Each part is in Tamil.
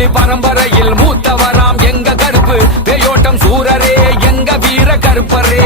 சங்கிலி பரம்பரையில் மூத்தவராம் எங்க கருப்பு பேயோட்டம் சூரரே எங்க வீர கருப்பரே.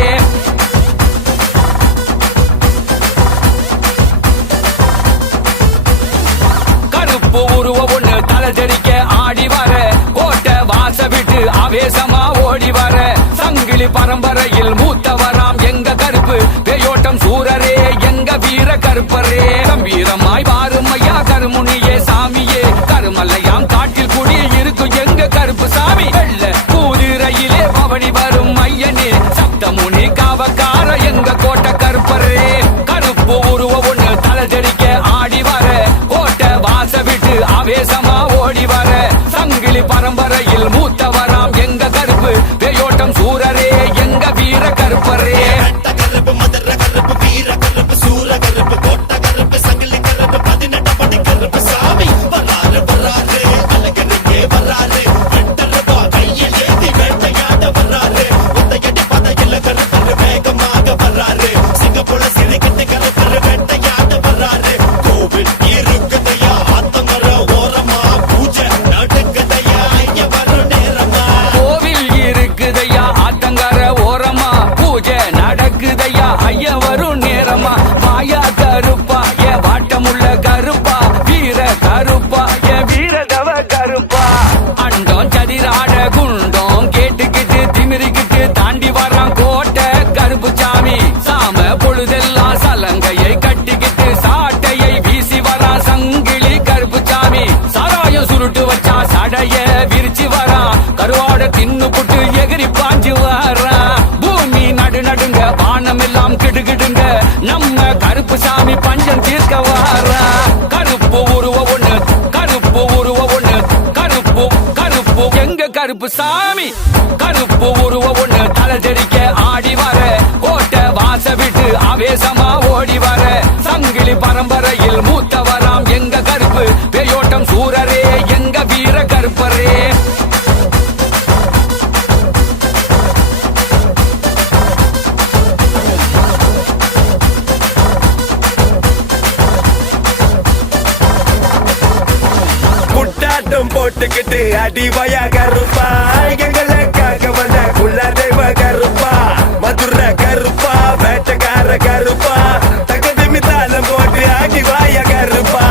கருப்பு உருவ ஒண்ணு தலை தெரிக்க ஆடி வர கோட்டை வாச விட்டு ஆவேசமா ஓடி வர சங்கிலி பரம்பரையில் மூத்தவராம் எங்க கருப்பு பேயோட்டம் சூரரே எங்க வீர கருப்பரே. கம்பீரமாய் வாரும் ஐயா கருமுனியே சாமியே கருமல்லையாம் காட்டில் குடி இருக்கும் எங்க கருப்பு சாமி. வெள்ள குதிரையிலே பவனி வரும் ஐயனே சப்தமுனி காவக்கார எங்க கோட்டை கருப்பரே. கருப்பு உருவ ஒண்ணு தலை தெரிக்க ஆடி வர கோட்டை வாச விட்டு ஆவேசமா ஓடி வர சங்கிலி பரம்பரையில் மூத்தவராம் எங்க கருப்பு பேயோட்டம் சூரரே எங்க வீர கருப்பரே. பொழுதெல்லாம் சலங்கையை கட்டிக்கிட்டு சாட்டையை வீசி வரா சங்கிலி கருப்பு சாமி. சாராயம் சுருட்டு வச்சா சடைய விரிச்சு வரா கருவாட தின்னு புட்டு எகிரி பாஞ்சு வரா. பூமி நடு நடுங்க வானம் எல்லாம் கிடுகிடுங்க நம்ம கருப்பு சாமி பஞ்சம் தீர்க்க வாரா. கருப்பு உருவ ஒண்ணு கருப்பு உருவ ஒண்ணு கருப்பு கருப்பு எங்க கருப்பு சாமி. கருப்பு உருவ ஒண்ணு தலை தெரிக்க ஆடி வர கோட்டை வாச விட்டு ஆவேசமா ஓடி வர சங்கிலி பரம்பரையில் மூத்தவராம் எங்க கருப்பு பேயோட்டம் சூரரே எங்க வீர கருப்பரே. குட்டாட்டம் போட்டுக்கிட்டு அடிவய கருப்பா எங்களுக்காக வந்த குள்ள தெய்வ கருப்பா. மதுரை கருப்பா வேட்டக்கார கருப்பா தகுதி மிதாலம் போட்டு அடிவாய கருப்பா.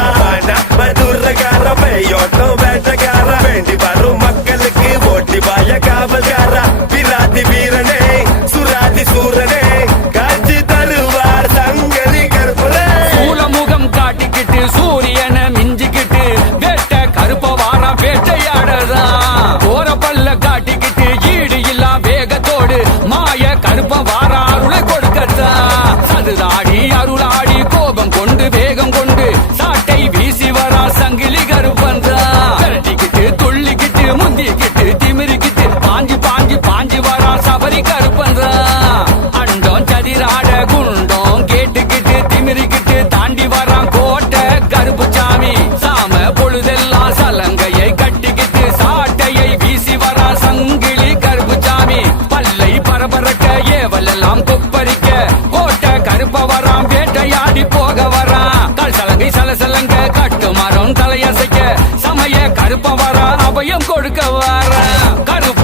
மதுரைக்கார பேயோட்டம் வேட்டக்கார வேண்டி வரும் மக்களுக்கு ஓட்டி வாய காவல்கார. விராதி வீரனே சுராதி சூரனே காட்சி தருவார் சங்கிலி கருப்பரே. சூலமுகம் காட்டிக்கிட்டு சூரியனை மிஞ்சிக்கிட்டு வேட்ட கருப்ப வாரம் வேட்டையாடதா. போற பல்ல காட்டிக்கிட்டு ஈடு இல்லா வேகத்தோடு மாய கருப்ப வாரா அருளை கொடுக்கத்தா. சதுதாடி அருளாடி கோபம் கொண்டு வேகம் கொண்டு சாட்டை வீசி வரா சங்கிலி கருப்பந்தா. கரட்டிக்கிட்டு துள்ளிக்கிட்டு முந்திக்கிட்டு திமிரிக்கிட்டு பாஞ்சி பாஞ்சி பாஞ்சி வரா சபரி கருப்பந்தா. அண்டம் சதிராட குண்டம் கேட்டுக்கிட்டு திமிரிக்கிட்டு தாண்டி வரான் கோட்டை கருப்பு சாமி. சாம பொழுதெல்லாம் சலங்கையை கட்டிக்கிட்டு சாட்டையை வீசி வரா சங்கிலி கருப்பு சாமி. பல்லை பரபரக்க ஏவலெல்லாம் கொப்பரிக்க கோட்டை கருப்ப வரான் வேட்டையாடி போக வரான். கல் சலங்கை சலசலங்க கட்டு மரம் தலையசைக்க சமய கருப்ப வரா அபயம் கொடுக்க வர கருப்பு